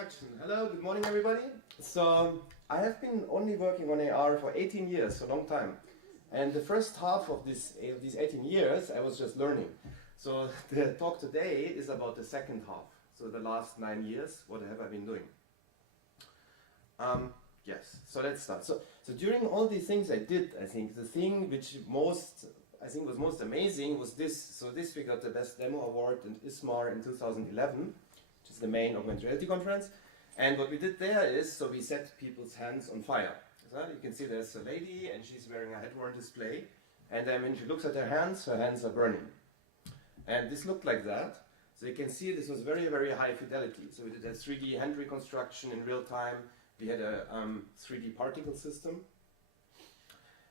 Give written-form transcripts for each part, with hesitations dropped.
introduction. Hello, good morning everybody. So I have been only working on AR for 18 years, so a long time. And the first half of these 18 years I was just learning. So the talk today is about the second half. So the last 9 years, what have I been doing? Yes, so let's start. So during all these things I did, I think the thing which was most amazing was this. So this we got the Best Demo Award in ISMAR in 2011, which is the main augmented reality conference. And what we did there is, so we set people's hands on fire. So you can see there's a lady and she's wearing a head-worn display. And then when she looks at her hands are burning. And this looked like that. So you can see this was very, very high fidelity. So we did a 3D hand reconstruction in real time. We had a 3D particle system.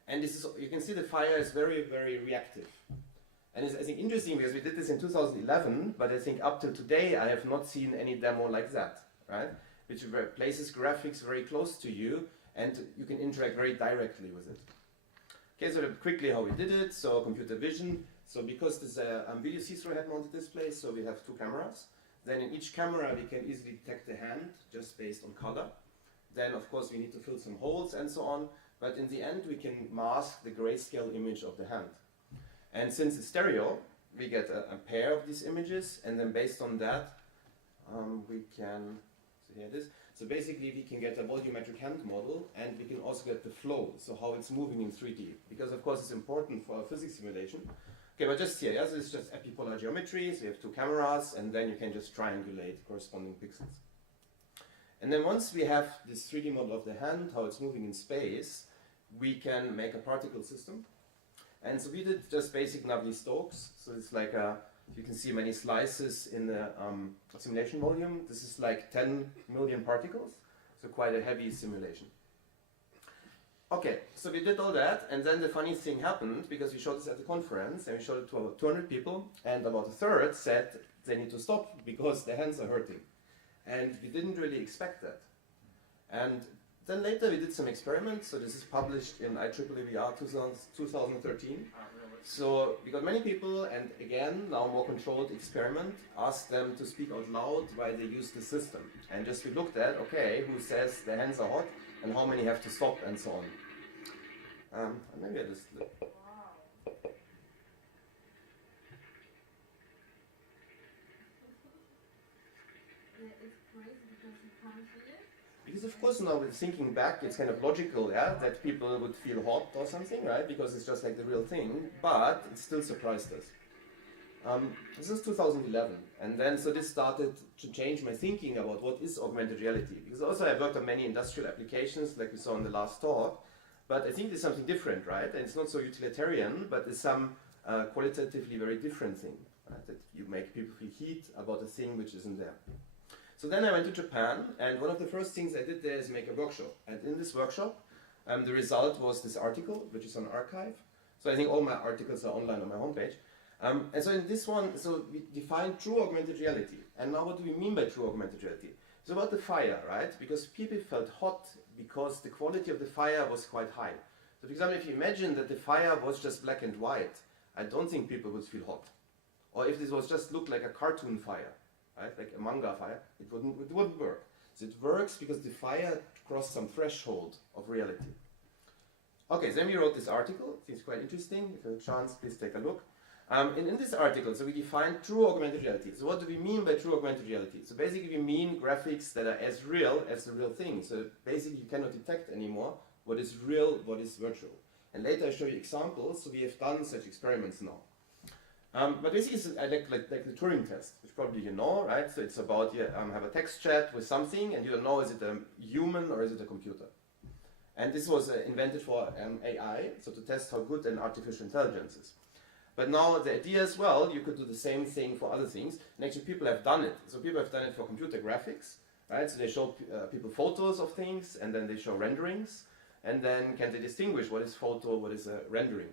And this is, you can see the fire is very, very reactive. And it's, I think, interesting because we did this in 2011, but I think up till today I have not seen any demo like that, right? Which places graphics very close to you and you can interact very directly with it. Okay, so quickly how we did it. So computer vision. So because this is a video see-through head-mounted display, so we have 2 cameras. Then in each camera we can easily detect the hand just based on color. Then of course we need to fill some holes and so on. But in the end we can mask the grayscale image of the hand. And since it's stereo, we get a pair of these images, and then based on that we can, so here it is. So basically we can get a volumetric hand model, and we can also get the flow, so how it's moving in 3D. Because of course it's important for a physics simulation. Okay, but just here, so it's just epipolar geometry, so you have 2 cameras, and then you can just triangulate corresponding pixels. And then once we have this 3D model of the hand, how it's moving in space, we can make a particle system. And so we did just basic Navier-Stokes. So it's like you can see many slices in the simulation volume. This is like 10 million particles, so quite a heavy simulation. Okay, so we did all that, and then the funny thing happened, because we showed this at the conference, and we showed it to about 200 people, and about a third said they need to stop because their hands are hurting. And we didn't really expect that. And then later we did some experiments, so this is published in IEEE VR 2013. So we got many people, and again, now more controlled experiment, asked them to speak out loud why they use the system. And just we looked at, okay, who says their hands are hot, and how many have to stop, and so on. Maybe I just... Because of course now with thinking back, it's kind of logical, yeah, that people would feel hot or something, right? Because it's just like the real thing, but it still surprised us. This is 2011, and then so this started to change my thinking about what is augmented reality. Because also I worked on many industrial applications, like we saw in the last talk, but I think there's something different, right? And it's not so utilitarian, but it's some qualitatively very different thing, right? That you make people feel heat about a thing which isn't there. So then I went to Japan, and one of the first things I did there is make a workshop. And in this workshop, the result was this article, which is on archive. So I think all my articles are online on my homepage. And so in this one, so we defined true augmented reality. And now what do we mean by true augmented reality? It's about the fire, right? Because people felt hot because the quality of the fire was quite high. So for example, if you imagine that the fire was just black and white, I don't think people would feel hot. Or if this was just looked like a cartoon fire, right? Like a manga fire, it wouldn't work. So it works because the fire crossed some threshold of reality. Okay, so then we wrote this article. It seems quite interesting. If you have a chance, please take a look. In this article, so we defined true augmented reality. So what do we mean by true augmented reality? So basically we mean graphics that are as real as the real thing. So basically you cannot detect anymore what is real, what is virtual. And later I show you examples, so we have done such experiments now. But basically it's like the Turing test, which probably you know, right? So it's about you have a text chat with something and you don't know is it a human or is it a computer. And this was invented for AI, so to test how good an artificial intelligence is. But now the idea as well, you could do the same thing for other things, and actually people have done it. So people have done it for computer graphics, right? So they show people photos of things, and then they show renderings, and then can they distinguish what is photo, what is a rendering.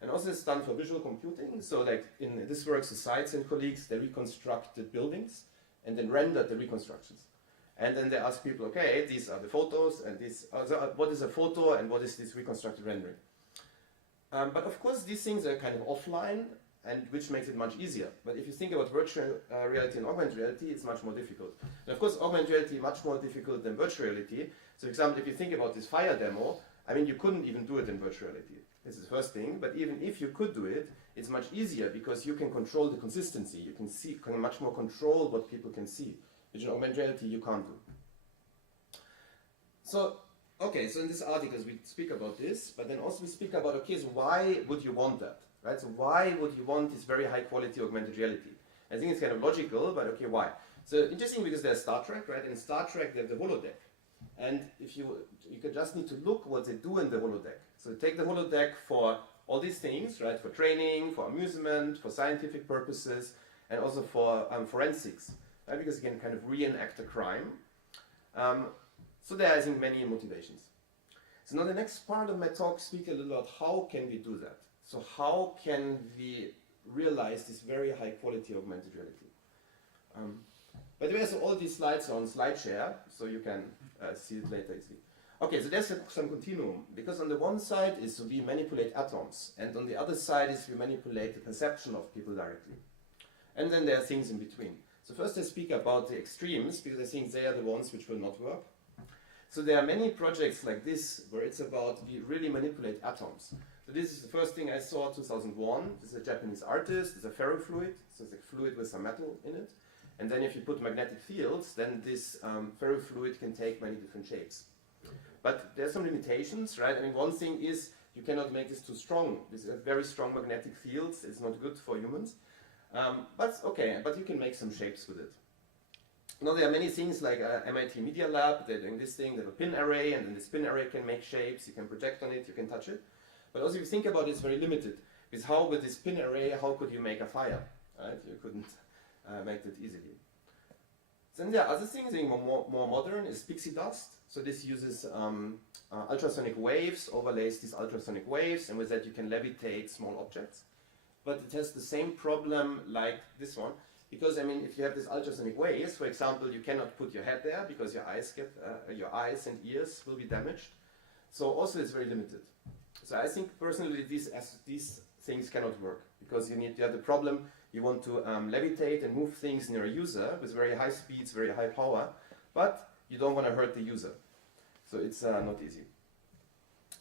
And also it's done for visual computing, so like in this works, the Seitz and colleagues, they reconstructed buildings, and then rendered the reconstructions. And then they ask people, okay, these are the photos, and this, what is a photo, and what is this reconstructed rendering? But of course these things are kind of offline, and which makes it much easier. But if you think about virtual reality and augmented reality, it's much more difficult. And of course, augmented reality is much more difficult than virtual reality. So for example, if you think about this fire demo, I mean, you couldn't even do it in virtual reality. This is the first thing, but even if you could do it, it's much easier because you can control the consistency. You can much more control what people can see, which in augmented reality you can't do. So, okay, so in this article we speak about this, but then also we speak about, okay, so why would you want that, right? So why would you want this very high quality augmented reality? I think it's kind of logical, but okay, why? So interesting because there's Star Trek, right? In Star Trek they have the holodeck. And if you could just need to look what they do in the holodeck. So take the holodeck for all these things, right? For training, for amusement, for scientific purposes, and also for forensics, right? Because you can kind of reenact a crime. So there are, I think, many motivations. So now the next part of my talk speaks a little about how can we do that. So how can we realize this very high quality augmented reality? By the way, so all these slides are on SlideShare, so you can see it later easily. Okay, so there's some continuum, because on the one side is we manipulate atoms, and on the other side is we manipulate the perception of people directly. And then there are things in between. So first I speak about the extremes, because I think they are the ones which will not work. So there are many projects like this, where it's about we really manipulate atoms. So this is the first thing I saw in 2001. This is a Japanese artist, it's a ferrofluid, so it's a fluid with some metal in it. And then if you put magnetic fields, then this ferrofluid can take many different shapes. But there are some limitations, right? I mean, one thing is you cannot make this too strong. This is very strong magnetic fields. It's not good for humans. But okay, but you can make some shapes with it. Now there are many things like MIT Media Lab. They're doing this thing. They have a pin array, and then this pin array can make shapes. You can project on it. You can touch it. But also, if you think about it, it's very limited. Because how with this pin array, how could you make a fire? Right? You couldn't make that easily. Then there are other things. More modern is pixie dust. So this uses ultrasonic waves, overlays these ultrasonic waves, and with that you can levitate small objects. But it has the same problem like this one, because I mean, if you have these ultrasonic waves, for example, you cannot put your head there because your eyes and ears will be damaged. So also it's very limited. So I think personally these things cannot work because you have the problem. You want to levitate and move things near a user with very high speeds, very high power, but you don't want to hurt the user. So it's not easy.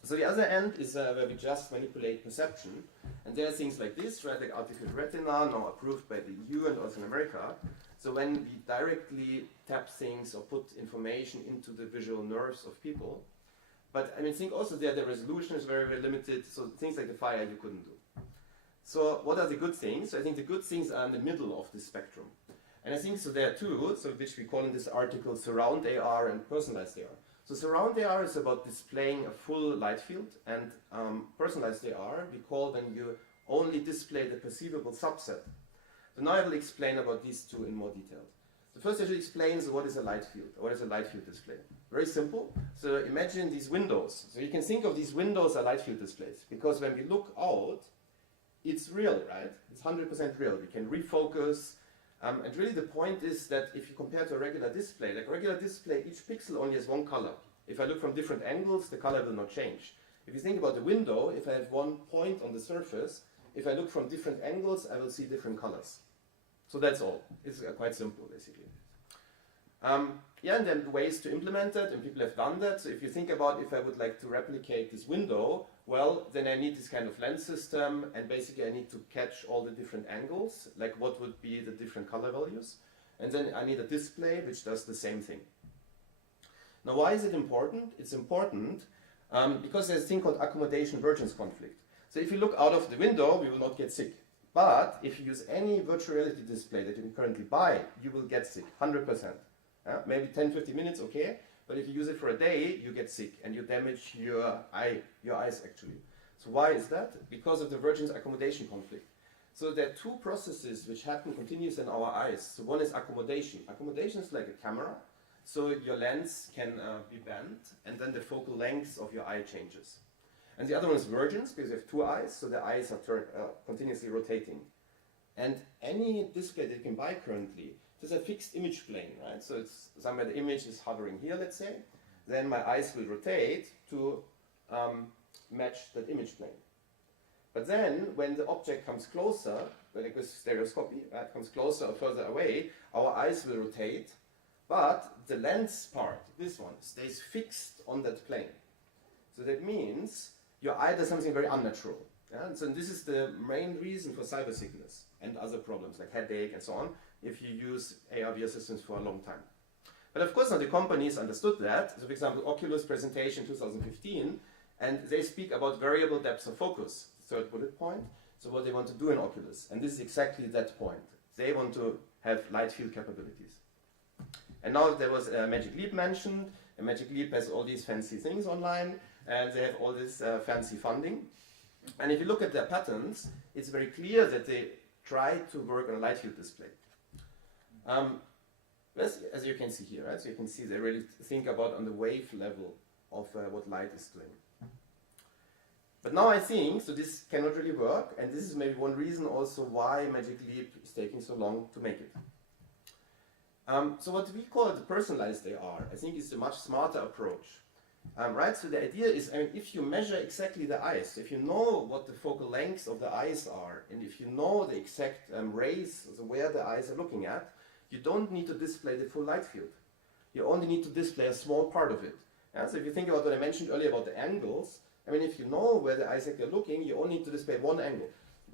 So the other end is where we just manipulate perception. And there are things like this, right, like artificial retina, now approved by the EU and also in America. So when we directly tap things or put information into the visual nerves of people. But I mean, think also there the resolution is very, very limited. So things like the fire you couldn't do. So what are the good things? I think the good things are in the middle of this spectrum. And I think so there are two, so which we call in this article surround AR and personalized AR. So surround AR is about displaying a full light field, and personalized AR we call when you only display the perceivable subset. So now I will explain about these two in more detail. So first I should explain what is a light field, or what is a light field display. Very simple. So imagine these windows. So you can think of these windows as light field displays, because when we look out, it's real, right? It's 100% real. We can refocus. And really the point is that if you compare to a regular display, like a regular display, each pixel only has one color. If I look from different angles, the color will not change. If you think about the window, if I have one point on the surface, if I look from different angles, I will see different colors. So that's all. It's quite simple, basically. Yeah, and then ways to implement it, and people have done that. So if you think about if I would like to replicate this window, well, then I need this kind of lens system, and basically I need to catch all the different angles, like what would be the different color values. And then I need a display which does the same thing. Now, why is it important? It's important because there's a thing called accommodation-vergence conflict. So if you look out of the window, we will not get sick. But if you use any virtual reality display that you can currently buy, you will get sick, 100%. Maybe 10-15 minutes, okay, but if you use it for a day, you get sick and you damage your eyes actually. So why is that? Because of the vergence accommodation conflict. So there are two processes which happen continuously in our eyes. So one is accommodation. Accommodation is like a camera. So your lens can be bent, and then the focal length of your eye changes. And the other one is vergence, because you have two eyes, so the eyes are continuously rotating. And any display that you can buy currently, there's a fixed image plane, right? So it's somewhere the image is hovering here, let's say. Then my eyes will rotate to match that image plane. But then, when the object comes closer, when it goes stereoscopy, right, comes closer or further away, our eyes will rotate, but the lens part, this one, stays fixed on that plane. So that means your eye does something very unnatural. Yeah? And so this is the main reason for cyber sickness and other problems like headache and so on, if you use AR/VR systems for a long time. But of course, now the companies understood that. So for example, Oculus presentation 2015, and they speak about variable depth of focus, third bullet point. So what they want to do in Oculus, and this is exactly that point. They want to have light field capabilities. And now there was a Magic Leap mentioned, and Magic Leap has all these fancy things online, and they have all this fancy funding. And if you look at their patents, it's very clear that they try to work on a light field display. As you can see here, right? So you can see they really think about on the wave level of what light is doing. But now I think, so this cannot really work, and this is maybe one reason also why Magic Leap is taking so long to make it. So what we call the personalized AR, I think is a much smarter approach. Right, so the idea is, I mean, if you measure exactly the eyes, if you know what the focal lengths of the eyes are, and if you know the exact rays, so where the eyes are looking at, you don't need to display the full light field. You only need to display a small part of it. Yeah? So if you think about what I mentioned earlier about the angles, I mean, if you know where the eyes are looking, you only need to display one angle,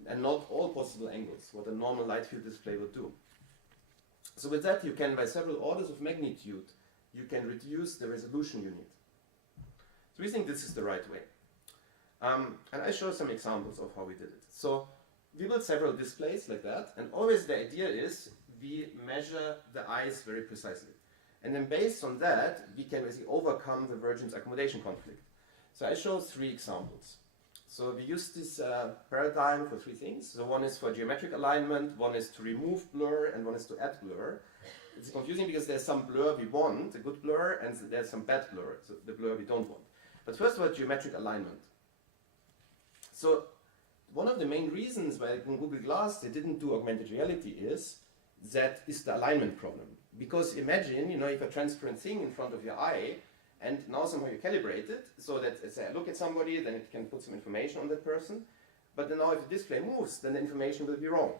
and not all possible angles, what a normal light field display would do. So with that, you can, by several orders of magnitude, you can reduce the resolution you need. So we think this is the right way. And I show some examples of how we did it. So we built several displays like that, and always the idea is we measure the eyes very precisely. And then based on that, we can basically overcome the divergence accommodation conflict. So I show 3 examples. So we use this paradigm for 3 things. So one is for geometric alignment, one is to remove blur, and one is to add blur. It's confusing because there's some blur we want, a good blur, and there's some bad blur, so the blur we don't want. But first of all, geometric alignment. So one of the main reasons why in Google Glass they didn't do augmented reality is that is the alignment problem. Because imagine, you know, if a transparent thing in front of your eye, and now somehow you calibrate it, so that say I look at somebody, then it can put some information on that person, but then now if the display moves, then the information will be wrong.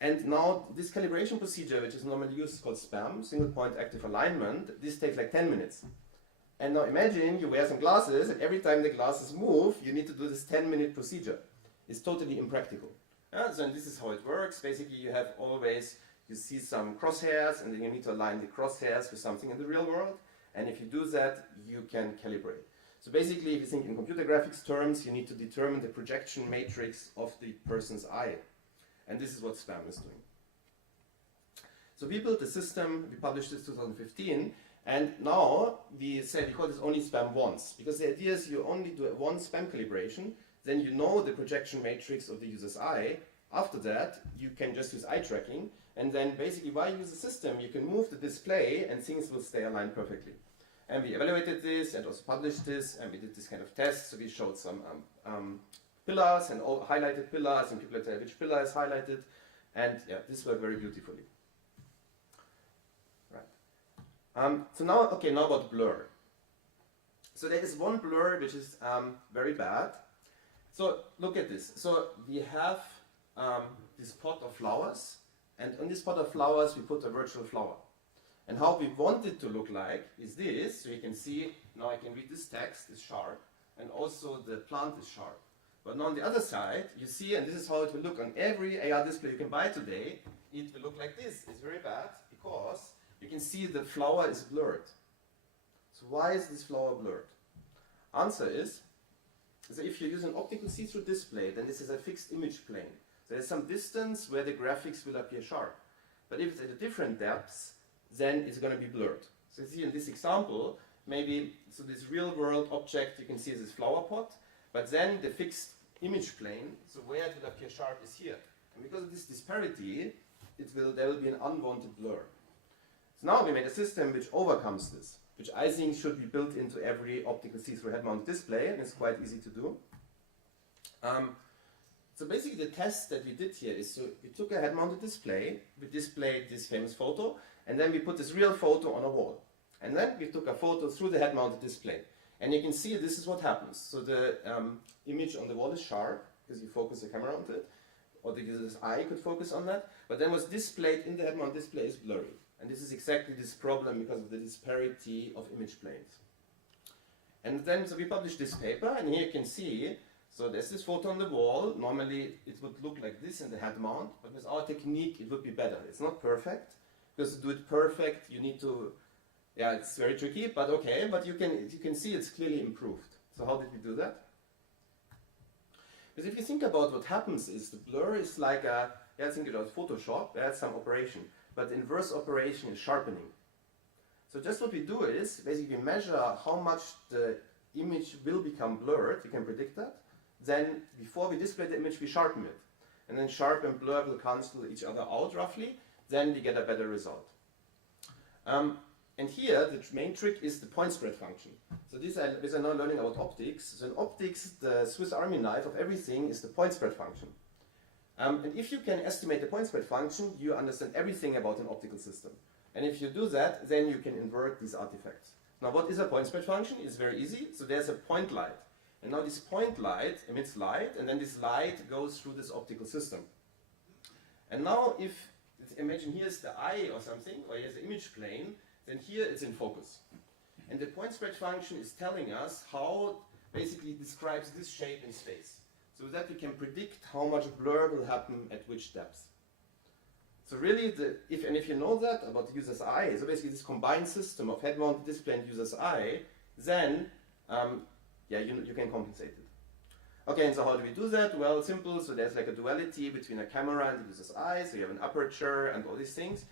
And now this calibration procedure, which is normally used, is called SPAM, single point active alignment. This takes like 10 minutes. And now imagine you wear some glasses, and every time the glasses move, you need to do this 10-minute procedure. It's totally impractical. So and this is how it works. Basically, you have always, you see some crosshairs, and then you need to align the crosshairs with something in the real world. And if you do that, you can calibrate. So basically, if you think in computer graphics terms, you need to determine the projection matrix of the person's eye. And this is what SPAM is doing. So we built a system, we published this in 2015, and now we call this only SPAM once, because the idea is you only do one SPAM calibration, then you know the projection matrix of the user's eye. After that, you can just use eye tracking, and then basically while you use the system, you can move the display and things will stay aligned perfectly. And we evaluated this and also published this, and we did this kind of test. So we showed some pillars and all highlighted pillars, and people tell which pillar is highlighted, and yeah, this worked very beautifully. Right. So now, okay, now about blur. So there is one blur which is very bad. So look at this. So we have this pot of flowers, and on this pot of flowers we put a virtual flower. And how we want it to look like is this. So you can see, now I can read this text, is sharp, and also the plant is sharp. But now on the other side, you see, and this is how it will look on every AR display you can buy today, it will look like this. It's very bad because you can see the flower is blurred. So why is this flower blurred? Answer is, so if you use an optical see-through display, then this is a fixed image plane. So there's some distance where the graphics will appear sharp. But if it's at a different depths, then it's going to be blurred. So you see in this example, maybe, so this real world object you can see is this flower pot, but then the fixed image plane, so where it will appear sharp is here. And because of this disparity, there will be an unwanted blur. So now we made a system which overcomes this, which I think should be built into every optical see-through head-mounted display, and it's quite easy to do. So basically the test that we did here is, so we took a head-mounted display, we displayed this famous photo, and then we put this real photo on a wall. And then we took a photo through the head-mounted display. And you can see this is what happens. So the image on the wall is sharp, because you focus the camera onto it, or the user's eye could focus on that, but then what's displayed in the head-mount display is blurry. And this is exactly this problem because of the disparity of image planes. And then, so we published this paper, and here you can see, so there's this photo on the wall. Normally it would look like this in the head mount, but with our technique it would be better. It's not perfect, because to do it perfect you need to, yeah, it's very tricky, but okay, but you can see it's clearly improved. So how did we do that? Because if you think about what happens is the blur is like a, yeah, think about Photoshop, that's some operation, but the inverse operation is sharpening. So just what we do is basically measure how much the image will become blurred, you can predict that. Then before we display the image we sharpen it. And then sharp and blur will cancel each other out roughly, then we get a better result. And here the main trick is the point spread function. So these are now learning about optics. So in optics the Swiss Army knife of everything is the point spread function. And if you can estimate the point spread function, you understand everything about an optical system. And if you do that, then you can invert these artifacts. Now what is a point spread function? It's very easy. So there's a point light. And now this point light emits light, and then this light goes through this optical system. And now if, imagine here's the eye or something, or here's the image plane, then here it's in focus. And the point spread function is telling us how, basically it describes this shape in space. So that we can predict how much blur will happen at which depth. So really, if you know that about the user's eye, so basically this combined system of head-mounted display and user's eye, then yeah, you can compensate it. Okay, and so how do we do that? Well, it's simple. So there's like a duality between a camera and the user's eye. So you have an aperture and all these things.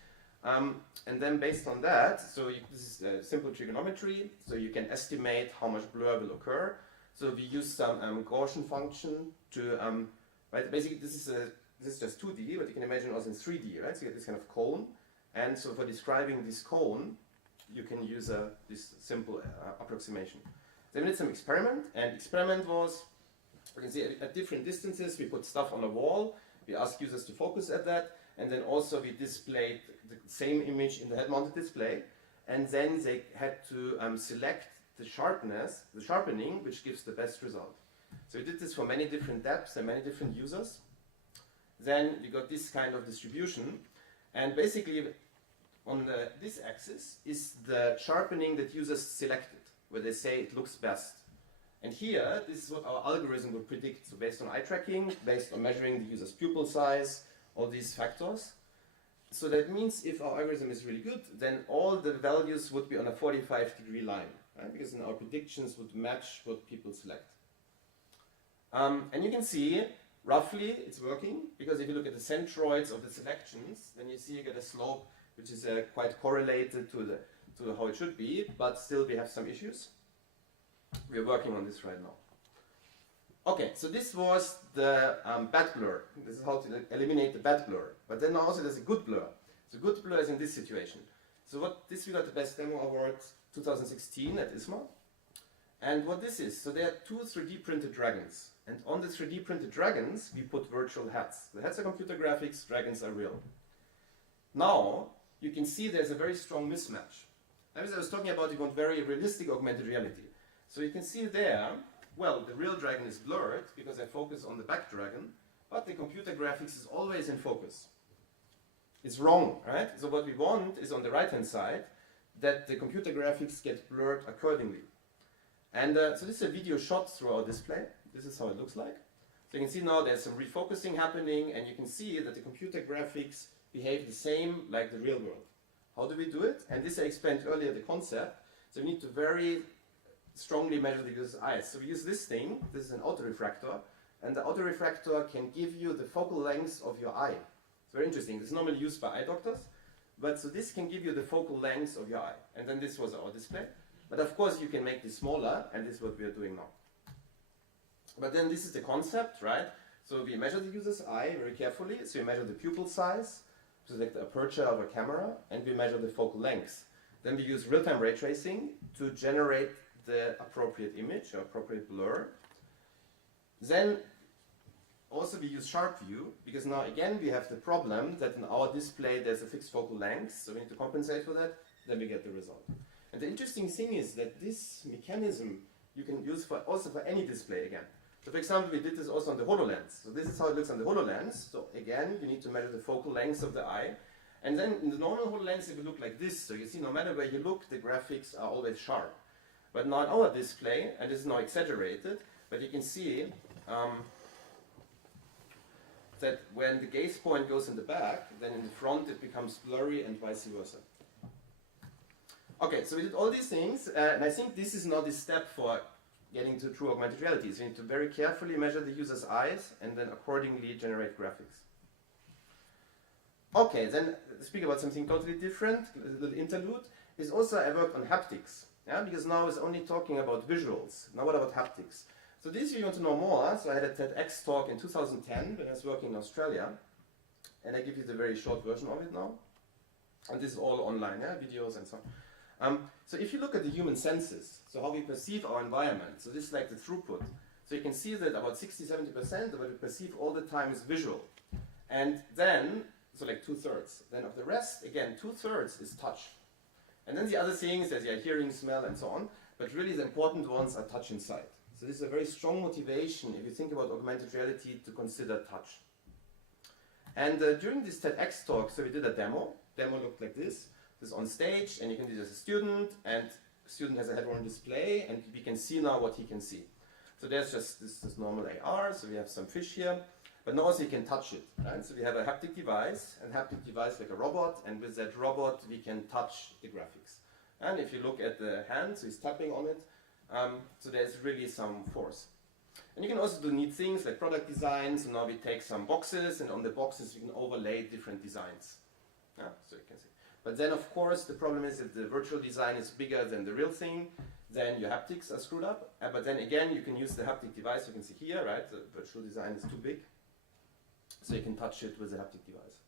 And then based on that, so this is simple trigonometry. So you can estimate how much blur will occur. So we use some Gaussian function to, right, basically this is just 2D, but you can imagine also in 3D, right? So you get this kind of cone. And so for describing this cone, you can use this simple approximation. Then we did some experiment, and experiment was, you can see at different distances, we put stuff on a wall, we asked users to focus at that, and then also we displayed the same image in the head-mounted display, and then they had to select the sharpness, the sharpening, which gives the best result. So we did this for many different depths and many different users. Then we got this kind of distribution, and basically on this axis is the sharpening that users selected, where they say it looks best. And here, this is what our algorithm would predict. So based on eye tracking, based on measuring the user's pupil size, all these factors. So that means if our algorithm is really good, then all the values would be on a 45-degree line, right? Because then our predictions would match what people select. And you can see, roughly, it's working, because if you look at the centroids of the selections, then you see you get a slope which is quite correlated to how it should be, but still we have some issues. We're working on this right now. Okay, so this was the bad blur. This is how to eliminate the bad blur. But then also there's a good blur. So good blur is in this situation. So we got the Best Demo Award 2016 at ISMA. And what this is, so there are two 3D printed dragons. And on the 3D printed dragons, we put virtual heads. The heads are computer graphics, dragons are real. Now, you can see there's a very strong mismatch. As I was talking about, you want very realistic augmented reality. So you can see there, well, the real dragon is blurred because I focus on the back dragon, but the computer graphics is always in focus. It's wrong, right? So what we want is on the right-hand side, that the computer graphics get blurred accordingly. And so this is a video shot through our display. This is how it looks like. So you can see now there's some refocusing happening, and you can see that the computer graphics behave the same like the real world. How do we do it? And this I explained earlier, the concept. So we need to very strongly measure the user's eyes. So we use this thing. This is an autorefractor, and the autorefractor can give you the focal length of your eye. It's very interesting. This is normally used by eye doctors, but so this can give you the focal length of your eye. And then this was our display. But of course you can make this smaller, and this is what we are doing now. But then this is the concept, right? So we measure the user's eye very carefully. So we measure the pupil size, select the aperture of a camera, and we measure the focal length. Then we use real-time ray tracing to generate the appropriate image or appropriate blur. Then also we use sharp view, because now again we have the problem that in our display there's a fixed focal length, so we need to compensate for that, then we get the result. And the interesting thing is that this mechanism you can use also for any display again. So for example, we did this also on the HoloLens. So this is how it looks on the HoloLens. So again, you need to measure the focal length of the eye. And then in the normal HoloLens, it will look like this. So you see, no matter where you look, the graphics are always sharp. But now in our display, and this is now exaggerated, but you can see that when the gaze point goes in the back, then in the front it becomes blurry and vice versa. Okay, so we did all these things, and I think this is now the step for getting to true augmented reality. So you need to very carefully measure the user's eyes and then accordingly generate graphics. Okay, then speak about something totally different, a little interlude, is also I worked on haptics. Yeah, because now it's only talking about visuals. Now what about haptics? So this you want to know more, so I had a TEDx talk in 2010 when I was working in Australia, and I give you the very short version of it now. And this is all online, yeah, videos and so on. So if you look at the human senses, so how we perceive our environment, so this is like the throughput. So you can see that about 60–70% of what we perceive all the time is visual. And then, so like 2/3. Then of the rest, again, 2/3 is touch. And then the other things, there's yeah, hearing, smell, and so on. But really the important ones are touch and sight. So this is a very strong motivation if you think about augmented reality to consider touch. And during this TEDx talk, so we did a demo. Demo looked like this. This is on stage, and you can do this as a student, and the student has a head-on display, and we can see now what he can see. So there's just this normal AR, so we have some fish here, but now also you can touch it. Right? So we have a haptic device like a robot, and with that robot we can touch the graphics. And if you look at the hand, so he's tapping on it, so there's really some force. And you can also do neat things like product design. So now we take some boxes, and on the boxes you can overlay different designs. Yeah, so you can see. But then of course the problem is if the virtual design is bigger than the real thing, then your haptics are screwed up. But then again, you can use the haptic device. You can see here, right, the virtual design is too big. So you can touch it with the haptic device.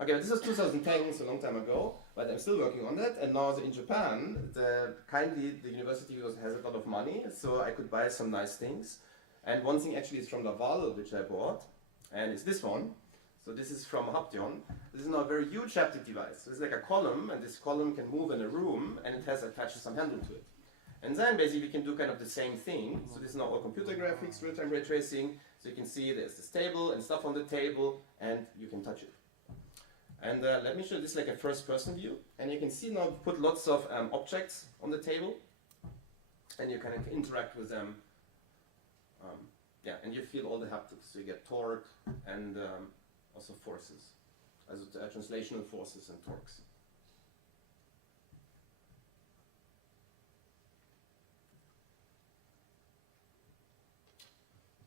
Okay, but this was 2010, so a long time ago, but I'm still working on that. And now in Japan, the university has a lot of money, so I could buy some nice things. And one thing actually is from Laval, which I bought, and it's this one. So this is from Haption. This is now a very huge haptic device. So it's like a column, and this column can move in a room, and it has attached some handle to it. And then basically we can do kind of the same thing. So this is now all computer graphics, real-time ray tracing. So you can see there's this table and stuff on the table, and you can touch it. And let me show this like a first-person view. And you can see now put lots of objects on the table, and you kind of interact with them. Yeah, and you feel all the haptics. So you get torque and also forces, as translational forces and torques.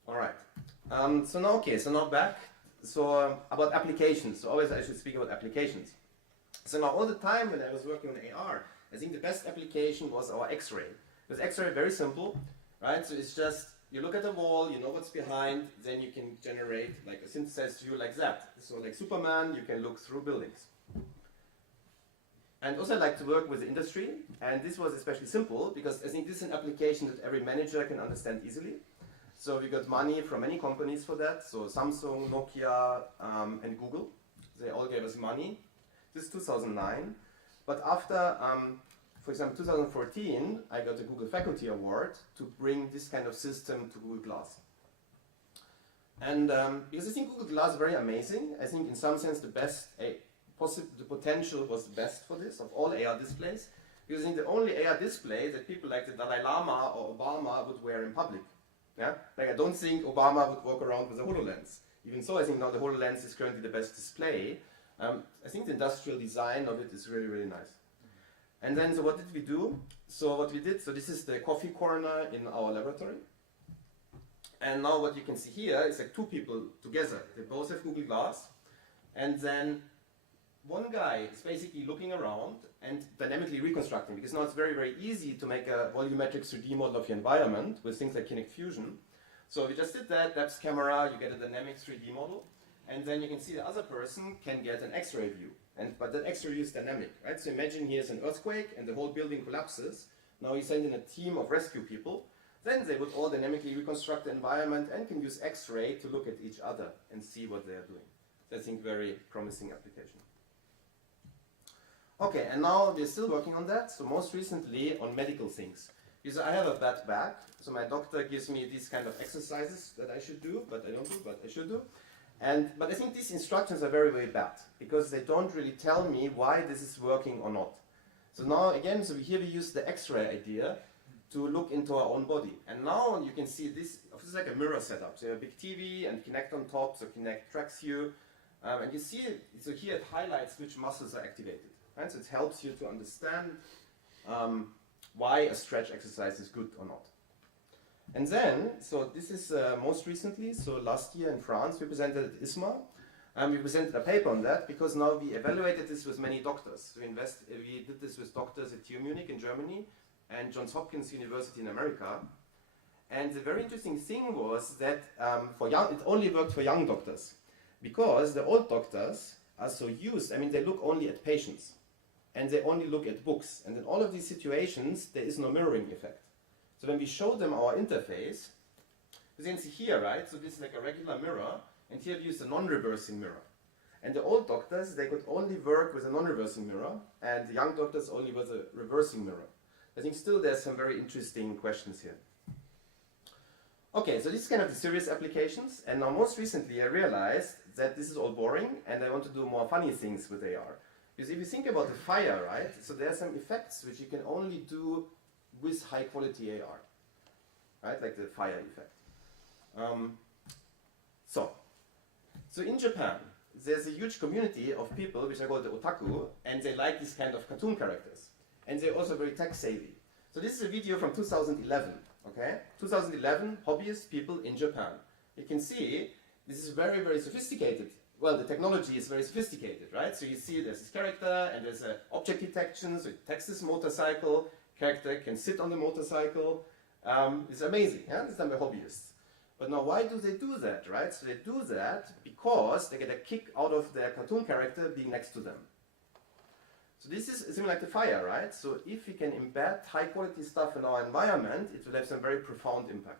All right. So now back. So about applications. So always I should speak about applications. So now all the time when I was working on AR, I think the best application was our X-ray. Because X-ray very simple, right? So it's just you look at the wall, you know what's behind, then you can generate like a synthesized view like that. So like Superman, you can look through buildings. And also I like to work with the industry, and this was especially simple because I think this is an application that every manager can understand easily. So we got money from many companies for that. So Samsung, Nokia, and Google. They all gave us money. This is 2009. But after, for example, 2014, I got the Google Faculty Award to bring this kind of system to Google Glass. And because I think Google Glass is very amazing. I think in some sense the potential was the best for this of all AR displays. Because I think the only AR display that people like the Dalai Lama or Obama would wear in public. Yeah? Like I don't think Obama would walk around with a HoloLens. Even so, I think now the HoloLens is currently the best display. I think the industrial design of it is really, really nice. And then, so what did we do? So what we did, so this is the coffee corner in our laboratory. And now what you can see here is like two people together. They both have Google Glass. And then one guy is basically looking around and dynamically reconstructing, because now it's very, very easy to make a volumetric 3D model of your environment with things like Kinect Fusion. So we just did that, depth camera, you get a dynamic 3D model, and then you can see the other person can get an X-ray view. But that X-ray view is dynamic, right? So imagine here's an earthquake and the whole building collapses. Now you send in a team of rescue people. Then they would all dynamically reconstruct the environment and can use X-ray to look at each other and see what they are doing. So I think very promising application. Okay, and now we're still working on that. So most recently on medical things. Because I have a bad back, so my doctor gives me these kind of exercises that I should do, but I don't do, but I should do. But I think these instructions are very, very bad, because they don't really tell me why this is working or not. So now again, here we use the X-ray idea to look into our own body. And now you can see this is like a mirror setup. So you have a big TV and Kinect on top, so Kinect tracks you. And you see it, so here it highlights which muscles are activated. Right? So it helps you to understand why a stretch exercise is good or not. And then, so this is most recently, so last year in France, we presented at ISMA. We presented a paper on that because now we evaluated this with many doctors. We did this with doctors at TU Munich in Germany and Johns Hopkins University in America. And the very interesting thing was that it only worked for young doctors, because the old doctors are so used, I mean, they look only at patients and they only look at books. And in all of these situations, there is no mirroring effect. So when we show them our interface, you can see here, right? So this is like a regular mirror, and here we use a non-reversing mirror. And the old doctors, they could only work with a non-reversing mirror, and the young doctors only with a reversing mirror. I think still there's some very interesting questions here. Okay, so this is kind of the serious applications, and now most recently I realized that this is all boring, and I want to do more funny things with AR. Because if you think about the fire, right? So there are some effects which you can only do with high quality AR, right? Like the fire effect. So in Japan, there's a huge community of people which are called the otaku, and they like these kind of cartoon characters. And they're also very tech savvy. So this is a video from 2011, okay? 2011, hobbyist people in Japan. You can see this is very, very sophisticated. Well, the technology is very sophisticated, right? So you see there's this character, and there's object detection, so it detects this motorcycle, character can sit on the motorcycle. It's amazing, yeah? It's done by hobbyists. But now why do they do that, right? So they do that because they get a kick out of their cartoon character being next to them. So this is similar like the fire, right? So if we can embed high quality stuff in our environment, it will have some very profound impact.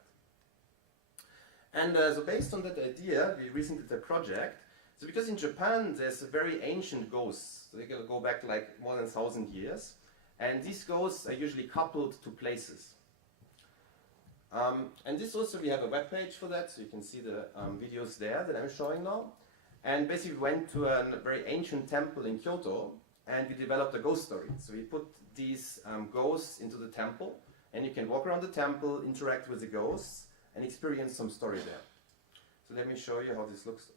And so based on that idea, we recently did a project. So because in Japan there's a very ancient ghosts, so they can go back like more than 1,000 years. And these ghosts are usually coupled to places. And this also, we have a web page for that, so you can see the videos there that I'm showing now. And basically we went to a very ancient temple in Kyoto, and we developed a ghost story. So we put these ghosts into the temple, and you can walk around the temple, interact with the ghosts, and experience some story there. So let me show you how this looks.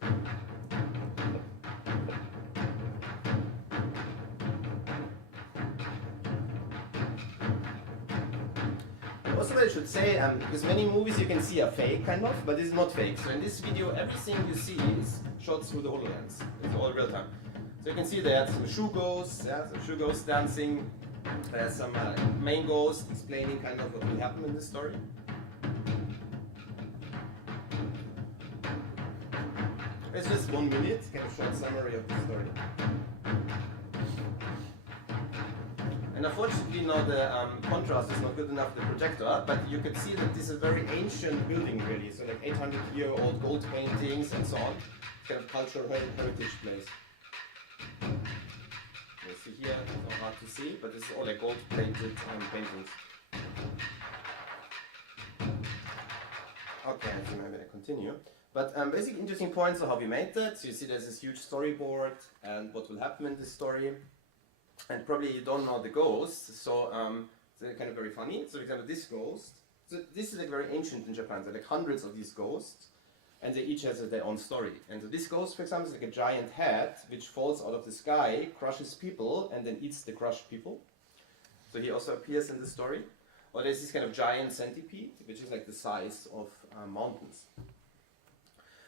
Also, I should say, because many movies you can see are fake, kind of, but this is not fake. So in this video, everything you see is shot through the HoloLens. It's all real time. So you can see there's some shoe ghosts, yeah, some shoe ghosts dancing. There's some main ghost explaining kind of what will happen in this story. It's just 1 minute, kind of short summary of the story. And unfortunately now the contrast is not good enough with the projector, but you can see that this is a very ancient building really, so like 800-year-old gold paintings and so on. It's kind of cultural heritage place. You see here, it's not hard to see, but this is all like gold painted paintings. Okay, so maybe I continue. But basically interesting points of how we made that. So you see there's this huge storyboard and what will happen in this story. And probably you don't know the ghosts, so they're kind of very funny. So for example, this ghost, so this is like very ancient in Japan. There are like hundreds of these ghosts, and they each have their own story. And so this ghost, for example, is like a giant head which falls out of the sky, crushes people, and then eats the crushed people. So he also appears in the story. Or there's this kind of giant centipede, which is like the size of mountains.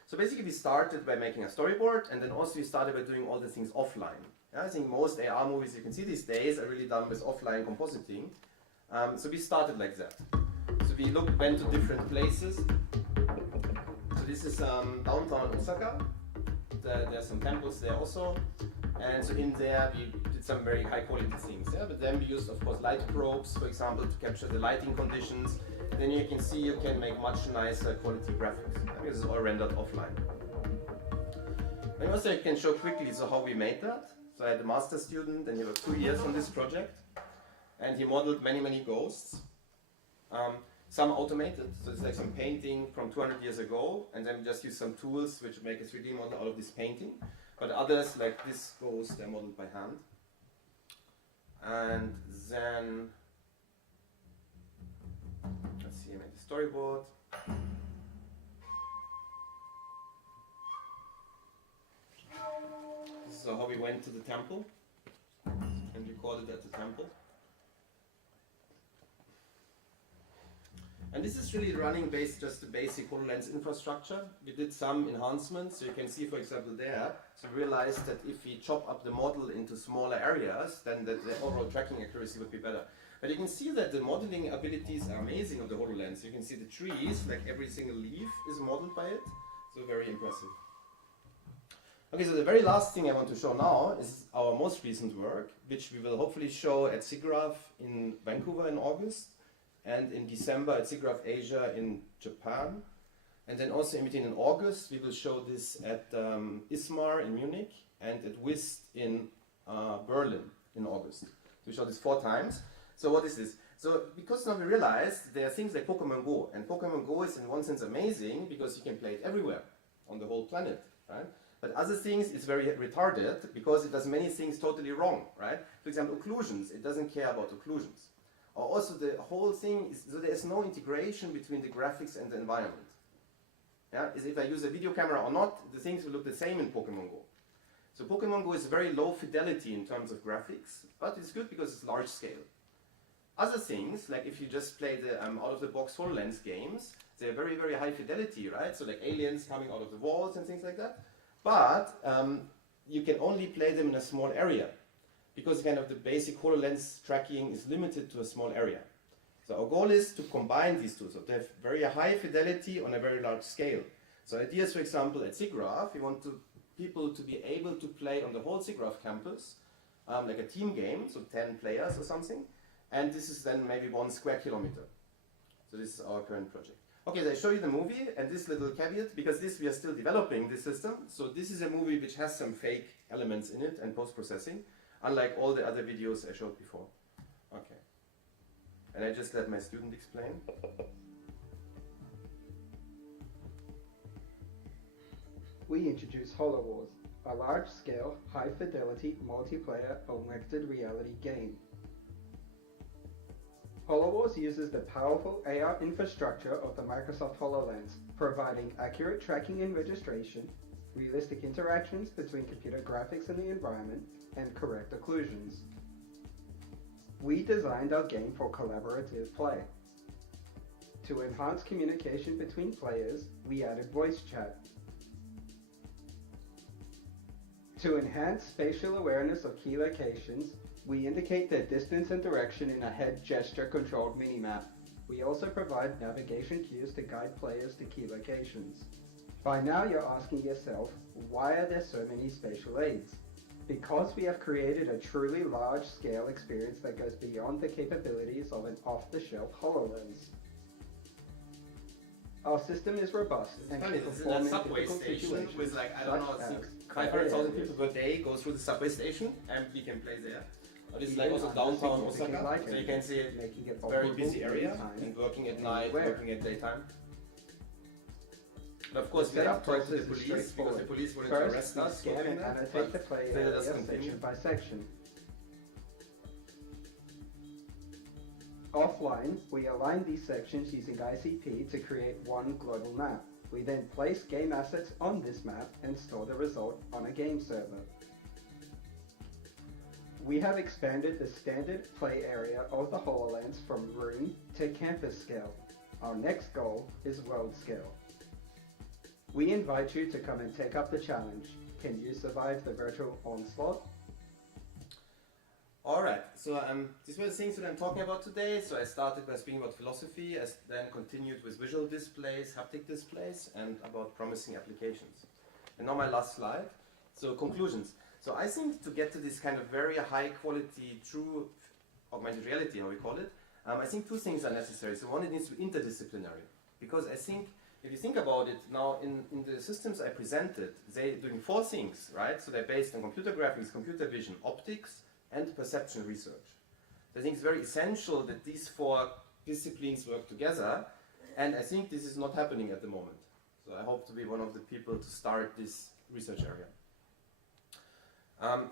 So basically we started by making a storyboard, and then also we started by doing all the things offline. I think most AR movies you can see these days are really done with offline compositing. So we started like that. So we went to different places. So this is downtown Osaka. There's some temples there also. And so in there we did some very high quality things. Yeah? But then we used, of course, light probes, for example, to capture the lighting conditions. Then you can see you can make much nicer quality graphics. Because it's all rendered offline. And also I can show quickly so how we made that. So I had a master student, and he was 2 years on this project, and he modeled many, many ghosts. Some automated, so it's like some painting from 200 years ago, and then we just use some tools which make a 3D model out of this painting. But others, like this ghost, they're modeled by hand. And then, let's see, I made the storyboard. This is how we went to the temple and recorded at the temple. And this is really running based just the basic HoloLens infrastructure. We did some enhancements, so you can see, for example, there, so we realized that if we chop up the model into smaller areas, then the overall tracking accuracy would be better. But you can see that the modeling abilities are amazing of the HoloLens. You can see the trees, like every single leaf is modeled by it, so very impressive. Okay, so the very last thing I want to show now is our most recent work, which we will hopefully show at SIGGRAPH in Vancouver in August, and in December at SIGGRAPH Asia in Japan. And then also in between in August, we will show this at ISMAR in Munich and at WIST in Berlin in August. So we show this 4 times. So what is this? So because now we realized there are things like Pokemon Go, and Pokemon Go is in one sense amazing because you can play it everywhere on the whole planet, right? But other things, it's very retarded because it does many things totally wrong, right? For example, occlusions, it doesn't care about occlusions. Or also the whole thing is, so there's no integration between the graphics and the environment. Yeah, is if I use a video camera or not, the things will look the same in Pokemon Go. So Pokemon Go is very low fidelity in terms of graphics, but it's good because it's large scale. Other things, like if you just play the out-of-the-box HoloLens games, they're very, very high fidelity, right? So like aliens coming out of the walls and things like that. But you can only play them in a small area, because kind of the basic HoloLens tracking is limited to a small area. So our goal is to combine these two, so to have very high fidelity on a very large scale. So ideas, for example, at SIGGRAPH, we want people to be able to play on the whole SIGGRAPH campus, like a team game, so 10 players or something, and this is then maybe 1 square kilometer. So this is our current project. Okay, so I show you the movie, and this little caveat, because this we are still developing this system, so this is a movie which has some fake elements in it and post-processing, unlike all the other videos I showed before. Okay. And I just let my student explain. We introduce HoloWars, a large-scale, high-fidelity, multiplayer augmented reality game. HoloWars uses the powerful AR infrastructure of the Microsoft HoloLens, providing accurate tracking and registration, realistic interactions between computer graphics and the environment, and correct occlusions. We designed our game for collaborative play. To enhance communication between players, we added voice chat. To enhance spatial awareness of key locations, we indicate their distance and direction in a head gesture-controlled minimap. We also provide navigation cues to guide players to key locations. By now you're asking yourself, why are there so many spatial aids? Because we have created a truly large-scale experience that goes beyond the capabilities of an off-the-shelf HoloLens. Our system is robust and can perform in subway difficult station situations with like, I don't know, I think 500,000 people per day go through the subway station and we can play there. But it's like also downtown Osaka, so you can see it, making it it's a very busy area and working at night, working at daytime. But of course, we have to talk to the police because the police wanted to arrest us for doing that, but the play let area us continue. section by section. Offline, we align these sections using ICP to create one global map. We then place game assets on this map and store the result on a game server. We have expanded the standard play area of the HoloLens from room to campus scale. Our next goal is world scale. We invite you to come and take up the challenge. Can you survive the virtual onslaught? Alright, so these were the things that I'm talking about today. So I started by speaking about philosophy, I then continued with visual displays, haptic displays, and about promising applications. And now my last slide. So conclusions. So I think to get to this kind of very high quality, true augmented reality, how we call it, I think 2 things are necessary. So one, it needs to be interdisciplinary. Because I think, if you think about it, now in the systems I presented, they're doing 4 things, right? So they're based on computer graphics, computer vision, optics, and perception research. So I think it's very essential that these 4 disciplines work together, and I think this is not happening at the moment. So I hope to be one of the people to start this research area.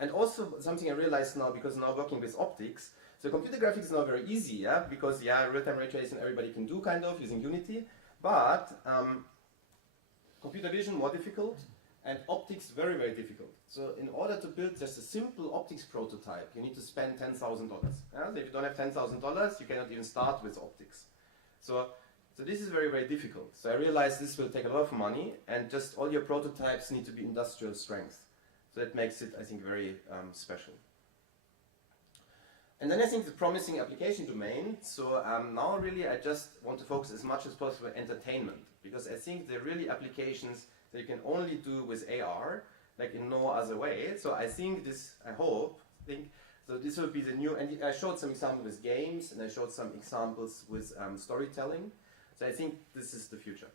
And also something I realized now, because now working with optics, so computer graphics is now very easy, yeah, because real-time ray tracing everybody can do kind of using Unity, but computer vision more difficult, and optics very, very difficult. So in order to build just a simple optics prototype, you need to spend $10,000. Yeah? So if you don't have $10,000, you cannot even start with optics. So this is very, very difficult. So I realized this will take a lot of money, and just all your prototypes need to be industrial strength. So that makes it, I think, very special. And then I think the promising application domain. So now really I just want to focus as much as possible on entertainment, because I think there are really applications that you can only do with AR, like in no other way. So I think this, so this will be the new, and I showed some examples with games, and I showed some examples with storytelling. So I think this is the future.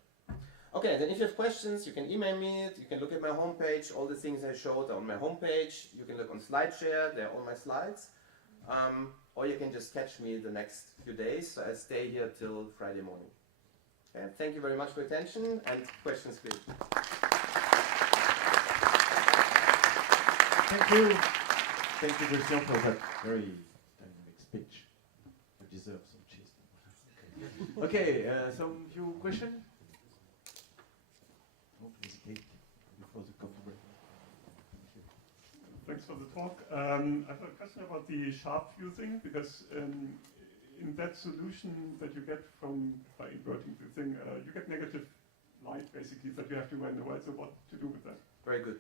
Okay, then if you have questions, you can email me, you can look at my homepage, all the things I showed are on my homepage, you can look on SlideShare, they're on my slides, or you can just catch me the next few days, so I stay here till Friday morning. Okay, thank you very much for your attention, and questions please. Thank you. Thank you, Christian, for that very dynamic speech. You deserve some cheese. Okay, some few questions? Don't hesitate before the coffee break. Thanks for the talk. I have a question about the sharp view thing, because in that solution that you get by inverting the thing, you get negative light basically that you have to render, right? So what to do with that? Very good.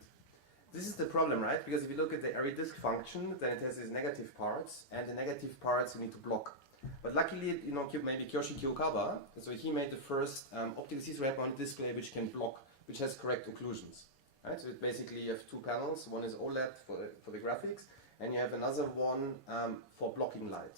This is the problem, right? Because if you look at the array disk function, then it has these negative parts, and the negative parts you need to block. But luckily, you know, maybe Kyoshi Kiyokaba, so he made the first optical see-through head-mounted display which can block, which has correct occlusions. Right? So basically you have two panels. One is OLED for the graphics, and you have another one for blocking light.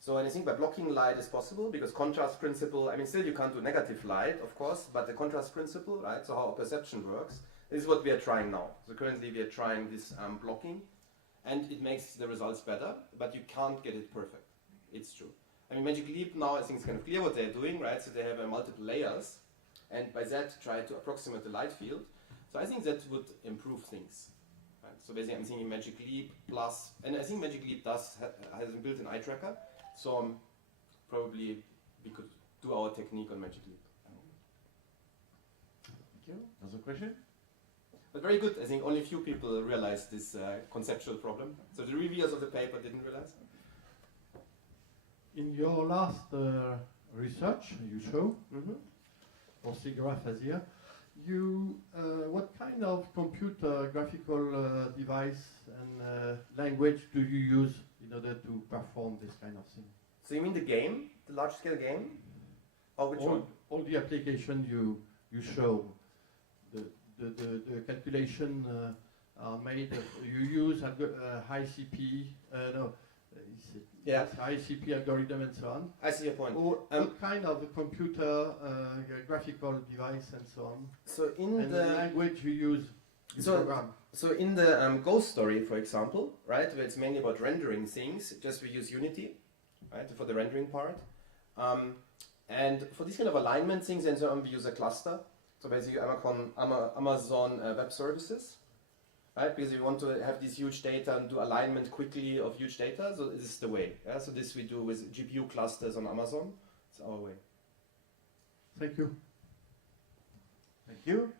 So and I think by blocking light is possible, because contrast principle, I mean still you can't do negative light, of course, but the contrast principle, right, so how perception works, this is what we are trying now. So currently we are trying this blocking, and it makes the results better, but you can't get it perfect. It's true. I mean Magic Leap now I think it's kind of clear what they're doing, right, so they have multiple layers, and by that try to approximate the light field. So I think that would improve things. Right? So basically I'm thinking Magic Leap plus, and I think Magic Leap has a built-in eye tracker, so probably we could do our technique on Magic Leap. Thank you. Another question? But very good, I think only a few people realized this conceptual problem. So the reviewers of the paper didn't realize. In your last research you show, or SIGGRAPH as here, what kind of computer graphical device and language do you use in order to perform this kind of thing? So you mean the game, the large-scale game? Or which one? All the application you show, the calculation are made. You use high CP, high CP algorithm and so on. I see your point. Or what kind of a computer graphical device and so on? So in the language you use, program. So in the Ghost story, for example, right, where it's mainly about rendering things, just we use Unity, right, for the rendering part. And for these kind of alignment things, and so on, we use a cluster. So basically Amazon Web Services, right? Because we want to have this huge data and do alignment quickly of huge data. So this is the way. Yeah? So this we do with GPU clusters on Amazon. It's our way. Thank you. Thank you.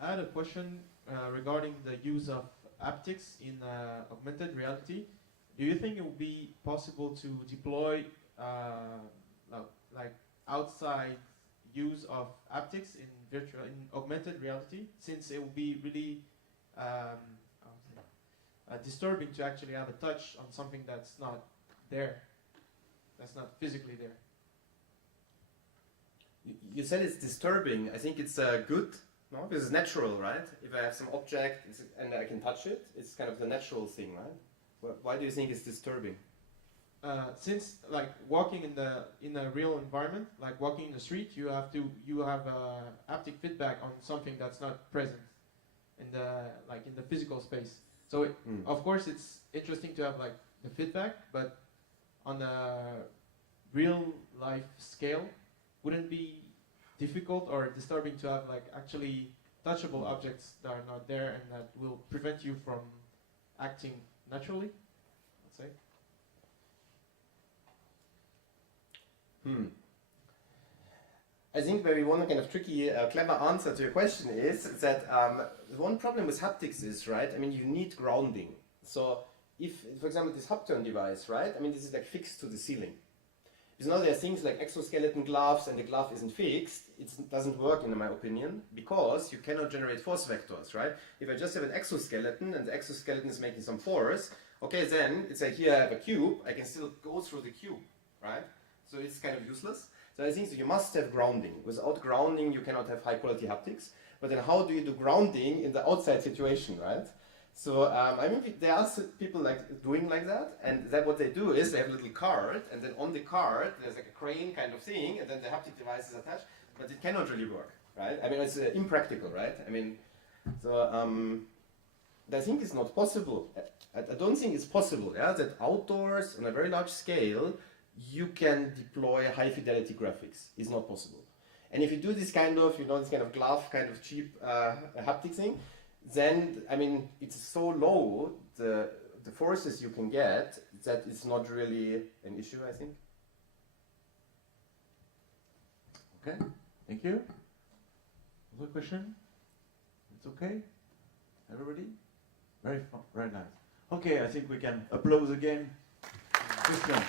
I had a question regarding the use of haptics in augmented reality. Do you think it would be possible to deploy like outside use of haptics in augmented reality, since it would be really disturbing to actually have a touch on something that's not there, that's not physically there? You said it's disturbing. I think it's good. No, because it's natural, right? If I have some object and I can touch it, it's kind of the natural thing, right? Why do you think it's disturbing? Since like walking in a real environment, like walking in the street, you have haptic feedback on something that's not present in the physical space. So of course it's interesting to have like the feedback, but on a real life scale, wouldn't it be difficult or disturbing to have like actually touchable objects that are not there and that will prevent you from acting naturally, let's say? I think maybe one kind of tricky, clever answer to your question is that one problem with haptics is, right, I mean, you need grounding. So if, for example, this hub-turn device, right, I mean, this is like fixed to the ceiling. Because now there are things like exoskeleton gloves and the glove isn't fixed, it doesn't work in my opinion, because you cannot generate force vectors, right? If I just have an exoskeleton and the exoskeleton is making some force, okay, then it's like here I have a cube, I can still go through the cube, right? So it's kind of useless. So I think so you must have grounding. Without grounding, you cannot have high quality haptics. But then how do you do grounding in the outside situation, right? So I mean, there are people like doing like that, and that what they do is they have a little card, and then on the card there's like a crane kind of thing, and then the haptic device is attached, but it cannot really work, right? I mean, it's impractical, right? I mean, so I think it's not possible. I don't think it's possible, yeah, that outdoors on a very large scale you can deploy high fidelity graphics. It's not possible. And if you do this kind of, this kind of glove, kind of cheap haptic thing, then, I mean, it's so low, the forces you can get, that it's not really an issue, I think. Okay, thank you. Other question? It's okay? Everybody? Very fun, very nice. Okay, I think we can applause again. Christian.